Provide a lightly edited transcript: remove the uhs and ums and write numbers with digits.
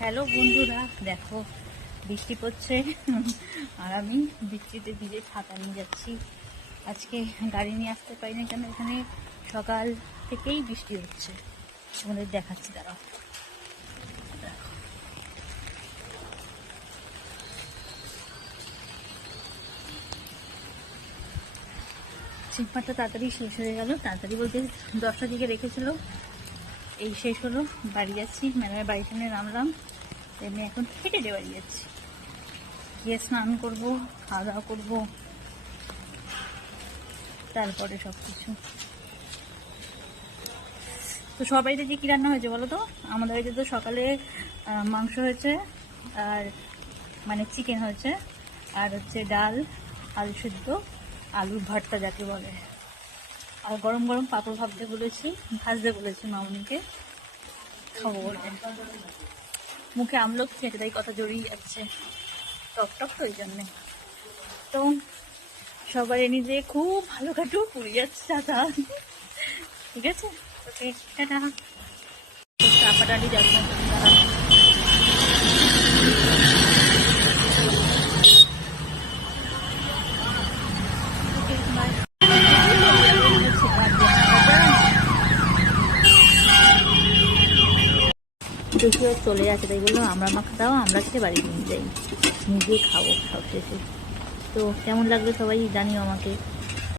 Hello বন্ধুরা, দেখো বৃষ্টি পড়ছে আর আমি বৃষ্টিতে ভিজে ছাতা নিয়ে যাচ্ছি। আজকে গাড়ি নিয়ে আসতে পারি না কেন, এখানে সকাল থেকেই বৃষ্টি হচ্ছে। তোমাদের দেখাচ্ছি, দাঁড়াও। শিবমাটা তাড়াতাড়ি শেষ হয়ে গেল, তাড়াতাড়ি বলতে 10টার দিকে রেখেছিল, এই শেষ হলো। বাড়ি যাচ্ছি, ম্যাডামের বাড়ির সামনে নামলাম, এমনি এখন হেঁটে বাড়ি যাচ্ছি। গিয়ে স্নান করবো, খাওয়া দাওয়া করবো, তারপরে সব কিছু। তো সব বাড়িতে যে কী রান্না হয়েছে বলো তো? আমাদের বাড়িতে তো সকালে মাংস হয়েছে, আর মানে চিকেন হয়েছে, আর হচ্ছে ডাল, আলু সেদ্ধ, আলুর ভর্তা যাকে বলে, আর গরম গরম পাঁপড় ভাজতে বলেছি মামনিকে, খাবো বলে। মুখে আমলকি খেতে, তাই কথা জড়িয়ে যাচ্ছে, টক টক তো ওই জন্যে। তো সবার এনে যে খুব ভালো কাটু পুড়ে যাচ্ছে চাচা, ঠিক আছে? ওকে, টাটা। চাপাটালি যাবো, দেখি চলে যাচ্ছে, তাই বললো আমরা মাখা দাও, আমরা খেয়ে বাড়ি নিয়ে যাই, নিজে খাবো সব শেষে। তো কেমন লাগবে সবাই জানিও আমাকে।